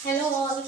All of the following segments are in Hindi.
Hello all.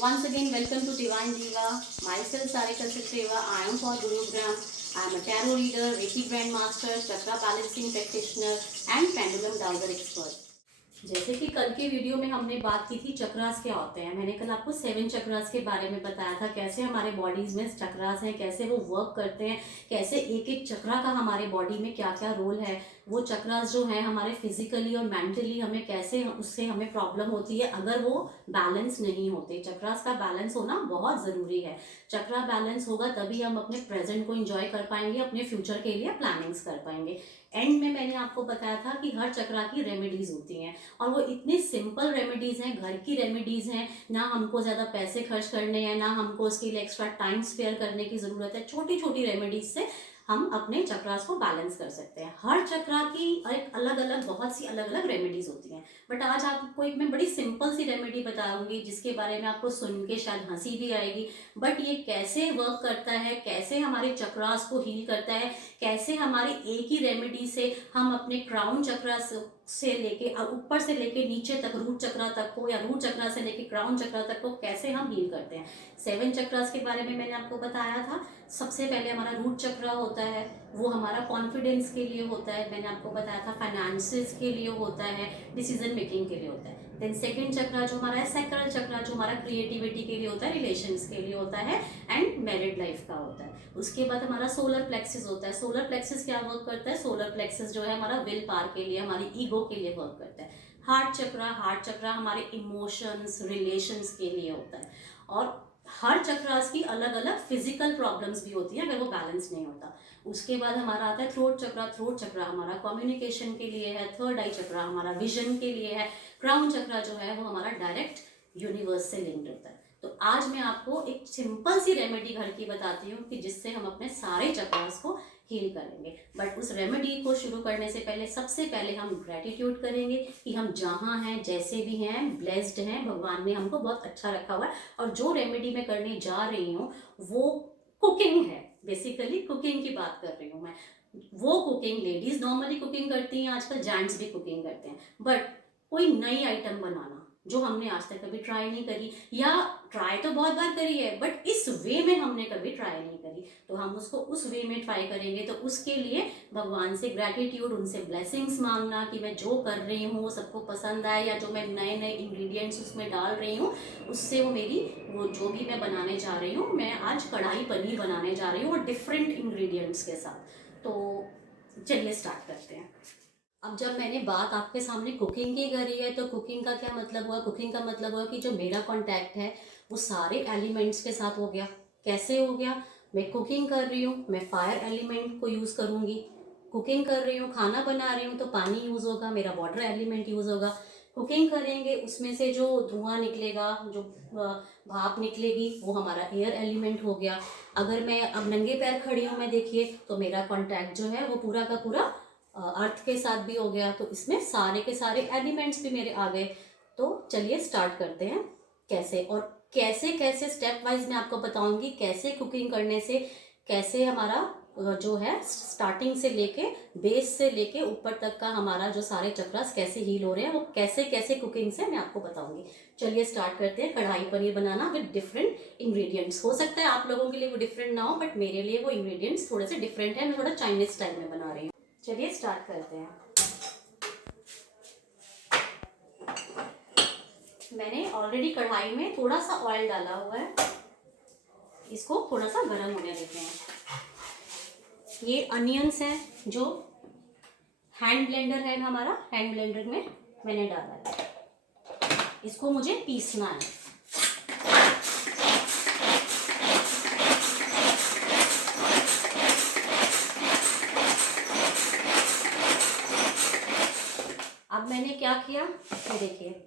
Once again, welcome to Divine Diva. Myself Sarika Sachdeva. I am for Gurugram. I am a tarot reader, Reiki Grandmaster, Chakra Balancing Practitioner and Pendulum Dowser Expert. जैसे कि कल के वीडियो में हमने बात की थी चक्रास क्या होते हैं। मैंने कल आपको 7 चक्रास के बारे में बताया था, कैसे हमारे बॉडीज में चक्रास हैं, कैसे वो वर्क करते हैं, कैसे एक एक चक्रा का हमारे बॉडी में क्या क्या रोल है। वो चक्रास जो है हमारे फिजिकली और मेंटली हमें कैसे उससे हमें प्रॉब्लम होती है अगर वो बैलेंस नहीं होते। चक्रास का बैलेंस होना बहुत ज़रूरी है। चक्रा बैलेंस होगा तभी हम अपने प्रेजेंट को एंजॉय कर पाएंगे, अपने फ्यूचर के लिए प्लानिंग्स कर पाएंगे। एंड में मैंने आपको बताया था कि हर चक्रा की रेमेडीज होती हैं और वो इतनी सिंपल रेमेडीज हैं, घर की रेमेडीज हैं। ना हमको ज़्यादा पैसे खर्च करने हैं, ना हमको उसके लिए एक्स्ट्रा टाइम स्पेयर करने की ज़रूरत है। छोटी छोटी रेमेडीज से हम अपने चक्रास को बैलेंस कर सकते हैं। हर चक्रा की एक अलग अलग बहुत सी अलग अलग रेमेडीज होती हैं, बट आज आपको एक मैं बड़ी सिंपल सी रेमेडी बताऊंगी जिसके बारे में आपको सुन के शायद हंसी भी आएगी, बट ये कैसे वर्क करता है, कैसे हमारे चक्रास को हील करता है, कैसे हमारी एक ही रेमेडी से हम अपने क्राउन चक्रा से लेके ऊपर से लेके नीचे तक रूट चक्रा तक को, या रूट चक्रा से लेके क्राउन चक्रा तक को कैसे हम हील करते हैं। 7 चक्रास के बारे में मैंने आपको बताया था। सबसे पहले हमारा रूट चक्रा होता है, वो हमारा कॉन्फिडेंस के लिए होता है। मैंने आपको बताया था फाइनेंसेस के लिए होता है, डिसीजन मेकिंग के लिए होता है। देन सेकंड चक्रा जो हमारा है सैक्रल चक्रा, जो हमारा क्रिएटिविटी के लिए होता है, रिलेशंस के लिए होता है एंड मैरिड लाइफ का होता है। उसके बाद हमारा सोलर प्लेक्सिस होता है। सोलर प्लेक्सिस क्या वर्क करता है? सोलर प्लेक्सिस जो है हमारा विल पावर के लिए, हमारी ईगो के लिए वर्क करता है। हार्ट चक्रा हमारे इमोशंस रिलेशंस के लिए होता है। और हर चक्रास की अलग अलग फिजिकल प्रॉब्लम्स भी होती हैं अगर वो बैलेंस नहीं होता। उसके बाद हमारा आता है थ्रोट चक्रा। थ्रोट चक्रा हमारा कम्युनिकेशन के लिए है। थर्ड आई चक्रा हमारा विजन के लिए है। क्राउन चक्रा जो है वो हमारा डायरेक्ट यूनिवर्स से लिंक्ड होता है। तो आज मैं आपको एक सिंपल सी रेमेडी घर की बताती हूँ कि जिससे हम अपने सारे चक्रास को हील करेंगे। बट उस रेमेडी को शुरू करने से पहले सबसे पहले हम ग्रेटिट्यूड करेंगे कि हम जहाँ हैं, जैसे भी हैं, ब्लेस्ड हैं, भगवान ने हमको बहुत अच्छा रखा हुआ है। और जो रेमेडी मैं करने जा रही हूँ वो कुकिंग है। बेसिकली कुकिंग की बात कर रही हूँ मैं। वो कुकिंग लेडीज नॉर्मली कुकिंग करती हैं, आजकल जेंट्स भी कुकिंग करते हैं, बट कोई नई आइटम बनाना जो हमने आज तक कभी ट्राई नहीं करी, या ट्राई तो बहुत बार करी है बट इस वे में हमने कभी ट्राई नहीं करी, तो हम उसको उस वे में ट्राई करेंगे। तो उसके लिए भगवान से ग्रेटिट्यूड, उनसे ब्लेसिंग्स मांगना कि मैं जो कर रही हूँ वो सबको पसंद आए, या जो मैं नए नए इंग्रेडिएंट्स उसमें डाल रही हूँ उससे वो जो भी मैं बनाने जा रही हूँ, मैं आज कढ़ाई पनीर बनाने जा रही हूँ और डिफरेंट इंग्रेडिएंट्स के साथ। तो चलिए स्टार्ट करते हैं। अब जब मैंने बात आपके सामने कुकिंग की करी है, तो कुकिंग का क्या मतलब हुआ? कुकिंग का मतलब हुआ कि जो मेरा कांटेक्ट है वो सारे एलिमेंट्स के साथ हो गया। कैसे हो गया? मैं कुकिंग कर रही हूँ, मैं फायर एलिमेंट को यूज़ करूँगी। कुकिंग कर रही हूँ, खाना बना रही हूँ, तो पानी यूज़ होगा, मेरा वाटर एलिमेंट यूज़ होगा। कुकिंग करेंगे, उसमें से जो धुआं निकलेगा, जो भाप निकलेगी, वो हमारा एयर एलिमेंट हो गया। अगर मैं अब नंगे पैर खड़ी हूँ मैं, देखिए, तो मेरा कांटेक्ट जो है वो पूरा का पूरा अर्थ के साथ भी हो गया। तो इसमें सारे के सारे एलिमेंट्स भी मेरे आ गए। तो चलिए स्टार्ट करते हैं कैसे, और कैसे कैसे स्टेप वाइज मैं आपको बताऊंगी कैसे कुकिंग करने से कैसे हमारा जो है स्टार्टिंग से लेके बेस से लेके ऊपर तक का हमारा जो सारे चक्रास कैसे हील हो रहे हैं, वो कैसे कैसे कुकिंग से मैं आपको बताऊंगी। चलिए स्टार्ट करते हैं कढ़ाई पनीर बनाना विद डिफरेंट इंग्रेडिएंट्स। हो सकता है आप लोगों के लिए वो डिफरेंट ना हो, बट मेरे लिए वो इंग्रेडिएंट्स थोड़े से डिफरेंट है। मैं थोड़ा चाइनीज स्टाइल में बना रही हूँ। चलिए स्टार्ट करते हैं। मैंने ऑलरेडी कढ़ाई में थोड़ा सा ऑयल डाला हुआ है, इसको थोड़ा सा गर्म होने देते हैं। ये अनियंस हैं जो हैंड ब्लेंडर है हमारा, हैंड ब्लेंडर में मैंने डाला है, इसको मुझे पीसना है। अब मैंने क्या किया, ये देखिए,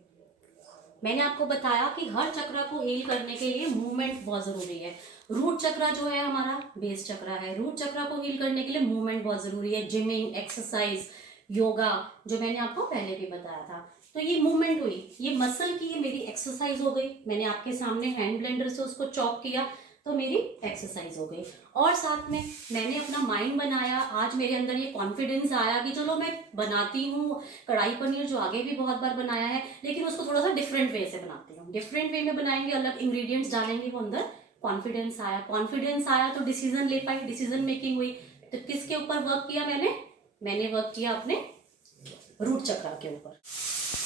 मैंने आपको बताया कि हर चक्र को हील करने के लिए मूवमेंट बहुत जरूरी है। रूट चक्र जो है हमारा बेस चक्र है, रूट चक्र को हील करने के लिए मूवमेंट बहुत जरूरी है। जिमिंग, एक्सरसाइज, योगा, जो मैंने आपको पहले भी बताया था। तो ये मूवमेंट हुई, ये मसल की ये मेरी एक्सरसाइज हो गई। मैंने आपके सामने हैंड ब्लेंडर से उसको चॉप किया, तो मेरी एक्सरसाइज हो गई। और साथ में मैंने अपना माइंड बनाया, आज मेरे अंदर ये कॉन्फिडेंस आया कि चलो मैं बनाती हूँ कढ़ाई पनीर, जो आगे भी बहुत बार बनाया है, लेकिन उसको थोड़ा सा डिफरेंट वे से बनाती हूँ। डिफरेंट वे में बनाएंगे, अलग इंग्रेडिएंट्स डालेंगे, वो अंदर कॉन्फिडेंस आया। कॉन्फिडेंस आया तो डिसीजन ले पाई, डिसीजन मेकिंग हुई। तो किसके ऊपर वर्क किया मैंने वर्क किया अपने रूट चक्र के ऊपर।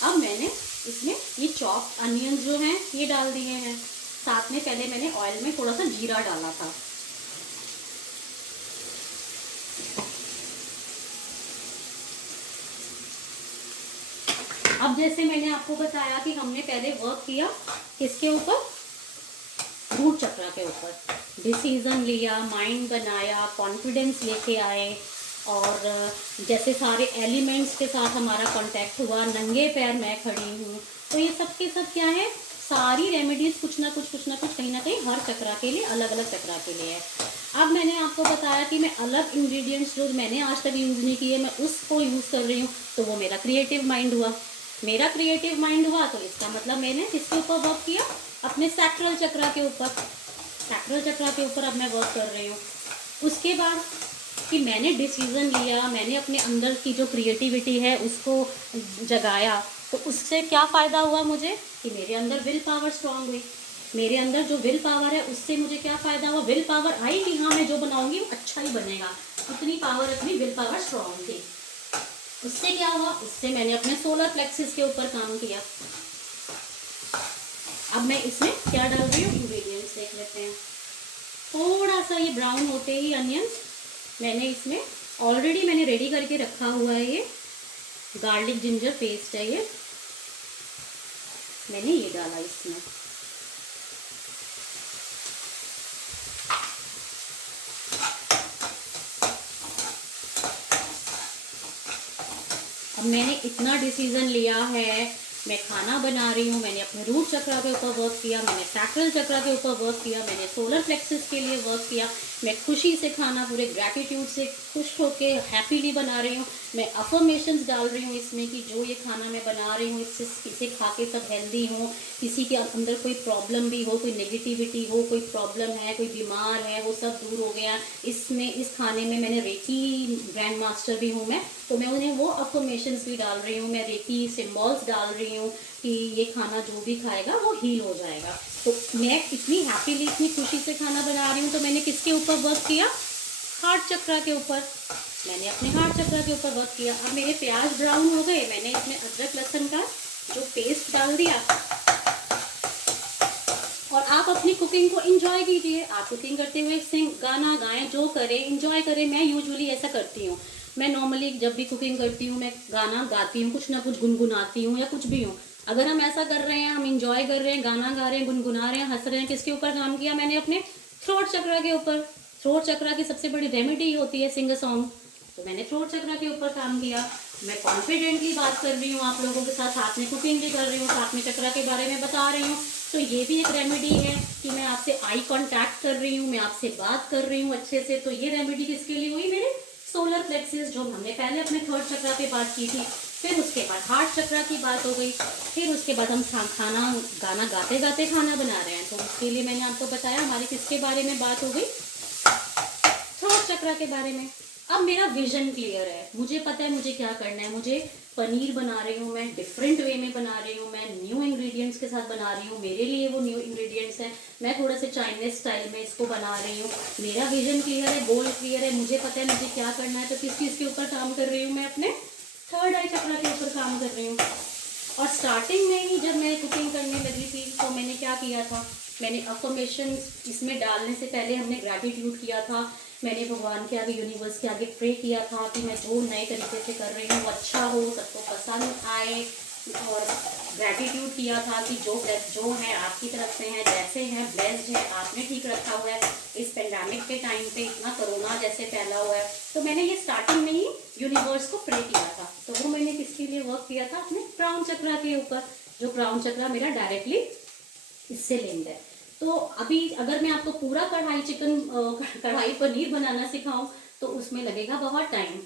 अब मैंने इसमें ये चॉप्ड अनियन जो हैं ये डाल दिए हैं। साथ में पहले मैंने ऑयल में थोड़ा सा जीरा डाला था। अब जैसे मैंने आपको बताया कि हमने पहले वर्क किया किसके ऊपर, रूट चक्र के ऊपर। डिसीजन लिया, माइंड बनाया, कॉन्फिडेंस लेके आए, और जैसे सारे एलिमेंट्स के साथ हमारा कांटेक्ट हुआ, नंगे पैर मैं खड़ी हूँ। तो ये सब के सब क्या है, सारी रेमेडीज कुछ ना कुछ कहीं ना कहीं हर चक्र के लिए, अलग अलग चक्र के लिए है। अब मैंने आपको बताया कि मैं अलग इंग्रेडिएंट्स जो मैंने आज तक यूज़ नहीं किए, मैं उसको यूज़ कर रही हूँ। तो वो मेरा क्रिएटिव माइंड हुआ। मेरा क्रिएटिव माइंड हुआ तो इसका मतलब मैंने किसके ऊपर वर्क किया, अपने सैक्रल चक्र के ऊपर। सैक्रल चक्र के ऊपर अब मैं वर्क कर रही हूँ। उसके बाद कि मैंने डिसीजन लिया, मैंने अपने अंदर की जो क्रिएटिविटी है उसको जगाया, तो उससे क्या फ़ायदा हुआ मुझे कि मेरे अंदर विल पावर स्ट्रांग हुई। मेरे अंदर जो विल पावर है उससे मुझे क्या फ़ायदा हुआ, विल पावर आई कि हाँ मैं जो बनाऊंगी वो अच्छा ही बनेगा। उतनी पावर, अपनी विल पावर स्ट्रांग थी। उससे क्या हुआ, उससे मैंने अपने सोलर प्लेक्सिस के ऊपर काम किया। अब मैं इसमें क्या डाल रही हूँ, इंग्रेडिएंट्स देख लेते हैं। थोड़ा सा ये ब्राउन होते ही अनियंस मैंने इसमें ऑलरेडी मैंने रेडी करके रखा हुआ है, ये गार्लिक जिंजर पेस्ट है, ये मैंने ये डाला इसमें। अब मैंने इतना डिसीजन लिया है, मैं खाना बना रही हूँ, मैंने अपने रूट चक्र के ऊपर वर्क किया, मैंने सैक्रल चक्र के ऊपर वर्क किया, मैंने सोलर प्लेक्सिस के लिए वर्क किया। मैं खुशी से खाना, पूरे ग्रैटिट्यूड से खुश होके हैप्पीली बना रही हूँ। मैं अफर्मेशंस डाल रही हूँ इसमें कि जो ये खाना मैं बना रही हूँ इसे खा के सब हेल्दी हो, किसी के अंदर कोई प्रॉब्लम भी हो, कोई नेगेटिविटी हो, कोई प्रॉब्लम है, कोई बीमार है, वो सब दूर हो गया। इसमें इस खाने में मैंने रेकी ग्रैंड मास्टर भी हूँ मैं, तो मैं उन्हें वो अफर्मेशंस भी डाल रही हूँ, मैं रेकी सिम्बॉल्स डाल रही हूँ कि ये खाना जो भी खाएगा वो हील हो जाएगा। तो मैं इतनी हैप्पीली, इतनी खुशी से खाना बना रही हूँ। तो मैंने किसके ऊपर वर्क किया, हार्ट चक्र के ऊपर। मैंने अपने हार्ट चक्र के ऊपर वर्क किया। अब मेरे प्याज ब्राउन हो गए, मैंने इसमें अदरक लहसुन का जो पेस्ट डाल दिया। और आप अपनी कुकिंग को एंजॉय कीजिए। आप कुकिंग करते हुए सिंग, गाना गाएं, जो करें एंजॉय करें। मैं यूजुअली ऐसा करती हूँ। मैं नॉर्मली जब भी कुकिंग करती हूँ मैं गाना गाती हूँ, कुछ ना कुछ गुनगुनाती हूँ या कुछ भी हूँ। अगर हम ऐसा कर रहे हैं, हम इंजॉय कर रहे हैं, गाना गा रहे हैं, गुनगुना रहे हैं, हंस रहे हैं, किसके ऊपर काम किया मैंने, अपने थ्रोट चक्र के ऊपर। थ्रोट चक्र की सबसे बड़ी रेमेडी होती है सिंग सॉन्ग, तो मैंने थ्रोट चक्र के ऊपर काम किया। मैं कॉन्फिडेंटली बात कर रही हूँ आप लोगों के साथ में कुकिंग भी कर रही हूँ, साथ में चक्र के बारे में बता रही हूँ। तो ये भी एक रेमेडी है कि मैं आपसे आई कांटेक्ट कर रही हूँ, मैं आपसे बात कर रही हूँ अच्छे से। तो ये रेमेडी किसके लिए हुई, मेरे सोलर प्लेक्सिस, जो हमने पहले अपने थर्ड चक्र पे बात की थी। फिर उसके बाद हार्ट चक्र की बात हो गई। फिर उसके बाद हम खाना, गाना गाते गाते खाना बना रहे हैं, तो उसके लिए मैंने आपको बताया हमारी किसके बारे में बात हो गई, थर्ड चक्र के बारे में। अब मेरा विजन क्लियर है, मुझे पता है मुझे क्या करना है। मुझे पनीर बना रही हूँ मैं, डिफरेंट वे में बना रही हूँ, मैं न्यू इंग्रेडिएंट्स के साथ बना रही हूँ, मेरे लिए वो न्यू इंग्रेडिएंट्स हैं। मैं थोड़ा से चाइनीज स्टाइल में इसको बना रही हूँ। मेरा विजन क्लियर है, गोल क्लियर है, मुझे पता है मुझे क्या करना है। तो किस चीज़ के ऊपर काम कर रही हूँ मैं, अपने थर्ड आई चक्र के ऊपर काम कर रही हूँ। और स्टार्टिंग में ही जब मैं कुकिंग करने लगी थी तो मैंने क्या किया था, मैंने अफर्मेशन इसमें डालने से पहले हमने ग्रैटिट्यूड किया था। मैंने भगवान के आगे, यूनिवर्स के आगे प्रे किया था कि मैं जो नए तरीके से कर रही हूँ वो अच्छा हो, सबको पसंद आए। और ग्रैटिट्यूड किया था कि जो है आपकी तरफ से है, जैसे हैं ब्लेस्ड है, आपने ठीक रखा हुआ है। इस पेंडेमिक के टाइम पे इतना कोरोना जैसे फैला हुआ है, तो मैंने ये स्टार्टिंग में ही यूनिवर्स को प्रे किया था। तो वो मैंने किसके लिए वर्क किया था, अपने क्राउन चक्र के ऊपर, जो क्राउन चक्र मेरा डायरेक्टली इससे लिंक्ड है। तो अभी अगर मैं आपको पूरा कढ़ाई पनीर बनाना सिखाऊं तो उसमें लगेगा बहुत टाइम।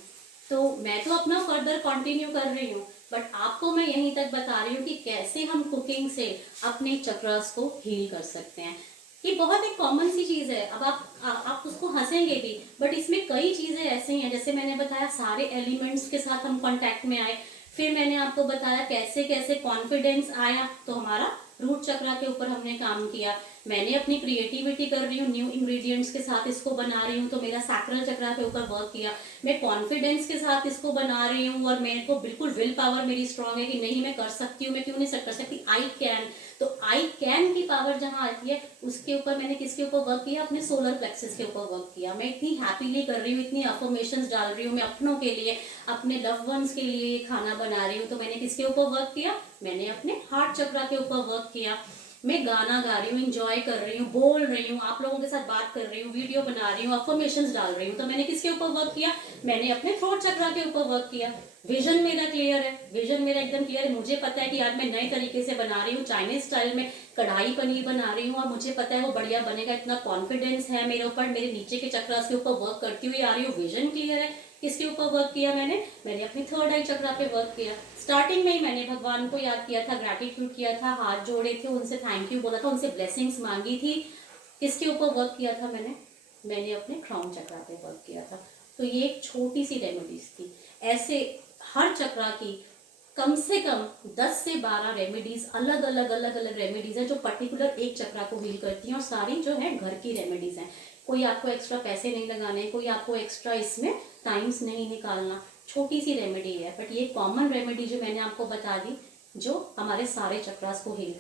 तो मैं तो अपना फर्दर कंटिन्यू कर रही हूँ, बट आपको मैं यहीं तक बता रही हूँ कि कैसे हम कुकिंग से अपने चक्रस को हील कर सकते हैं। ये बहुत एक कॉमन सी चीज है। अब आप उसको हंसेंगे भी, बट इसमें कई चीजें ऐसी हैं, जैसे मैंने बताया सारे एलिमेंट्स के साथ हम कांटेक्ट में आए। फिर मैंने आपको बताया कैसे कैसे कॉन्फिडेंस आया, तो हमारा रूट चक्रा के ऊपर हमने काम किया। मैंने अपनी क्रिएटिविटी कर रही हूँ, न्यू इंग्रेडिएंट्स के साथ इसको बना रही हूँ, तो मेरा सैक्रल चक्रा के ऊपर वर्क किया। मैं कॉन्फिडेंस के साथ इसको बना रही हूँ और मेरे को बिल्कुल विल पावर मेरी स्ट्रांग है कि नहीं मैं कर सकती हूँ, मैं क्यों नहीं कर सकती, आई कैन। तो आई कैन की पावर जहाँ आती है, उसके ऊपर मैंने किसके ऊपर वर्क किया, अपने सोलर प्लेक्सस के ऊपर वर्क किया। मैं इतनी हैप्पीली कर रही हूँ, इतनी अफर्मेशंस डाल रही हूँ, मैं अपनों के लिए, अपने लव वंस के लिए खाना बना रही हूँ, तो मैंने किसके ऊपर वर्क किया, मैंने अपने हार्ट चक्रा के ऊपर वर्क किया। मैं गाना गा रही हूँ, इंजॉय कर रही हूँ, बोल रही हूँ, आप लोगों के साथ बात कर रही हूँ, वीडियो बना रही हूँ, अफर्मेशंस डाल रही हूँ, तो मैंने किसके ऊपर वर्क किया, मैंने अपने थ्रोट चक्रा के ऊपर वर्क किया। विजन मेरा क्लियर है, विजन मेरा एकदम क्लियर है। मुझे पता है कि आज मैं नए तरीके से बना रही हूँ, चाइनीज स्टाइल में कढ़ाई पनीर बना रही हूँ, और मुझे पता है वो बढ़िया बनेगा, इतना कॉन्फिडेंस है मेरे ऊपर, मेरे नीचे के चक्रास के ऊपर वर्क करती हुई आ रही हूँ। विजन क्लियर है। किसके ऊपर वर्क किया मैंने अपनी थर्ड आई चक्रा पे वर्क किया। स्टार्टिंग में ही मैंने भगवान को याद किया था, ग्रैटिट्यूड किया था, हाथ जोड़े थे, उनसे थैंक यू बोला था, उनसे ब्लेसिंग्स मांगी थी। किसके ऊपर वर्क किया था मैंने अपने क्राउन चक्रा पे वर्क किया था। तो ये एक छोटी सी रेमेडीज थी। ऐसे हर चक्रा की कम से कम 10 से 12 रेमेडीज, अलग अलग रेमेडीज है जो पर्टिकुलर एक चक्रा को हील करती हैं, और सारी जो है घर की रेमेडीज हैं। कोई आपको एक्स्ट्रा पैसे नहीं लगाने, कोई आपको एक्स्ट्रा इसमें टाइम्स नहीं निकालना, छोटी सी रेमेडी है, बट ये कॉमन रेमेडी जो मैंने आपको बता दी, जो हमारे सारे चक्रास को हील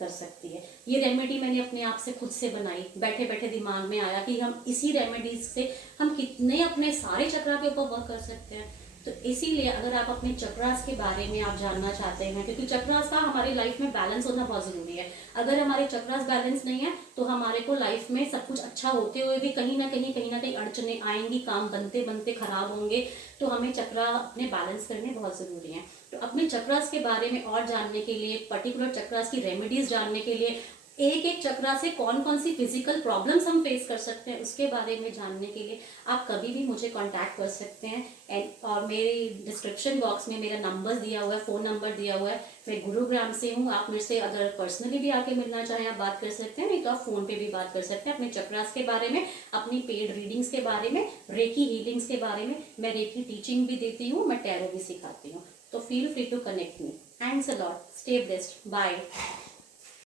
कर सकती है। ये रेमेडी मैंने अपने आप से खुद से बनाई, बैठे बैठे दिमाग में आया कि हम इसी रेमेडीज से हम कितने अपने सारे चक्रा के ऊपर वर्क कर सकते हैं। तो इसीलिए अगर आप अपने चक्रास के बारे में आप जानना चाहते हैं, क्योंकि चक्रास का हमारी लाइफ में बैलेंस होना बहुत जरूरी है। अगर हमारे चक्रास बैलेंस नहीं है तो हमारे को लाइफ में सब कुछ अच्छा होते हुए भी कहीं ना कहीं अड़चने आएंगी, काम बनते बनते खराब होंगे। तो हमें चक्रा अपने बैलेंस करने बहुत जरूरी है। तो अपने चक्रास के बारे में और जानने के लिए, पर्टिकुलर चक्रास की रेमेडीज जानने के लिए, एक एक चक्रा से कौन कौन सी फिजिकल प्रॉब्लम्स हम फेस कर सकते हैं, उसके बारे में जानने के लिए आप कभी भी मुझे कांटेक्ट कर सकते हैं। और मेरे डिस्क्रिप्शन बॉक्स में मेरा नंबर दिया हुआ है, फ़ोन नंबर दिया हुआ है। मैं गुरुग्राम से हूँ। आप मेरे से अगर पर्सनली भी आके मिलना चाहें आप बात कर सकते हैं, नहीं तो आप फ़ोन पे भी बात कर सकते हैं अपने चक्रास के बारे में, अपनी पेड रीडिंग्स के बारे में, रेकी हीलिंग्स के बारे में। मैं रेकी टीचिंग भी देती हूँ, मैं टैरो भी सिखाती हूँ। तो feel free to connect me. Thanks a lot. Stay blessed. Bye.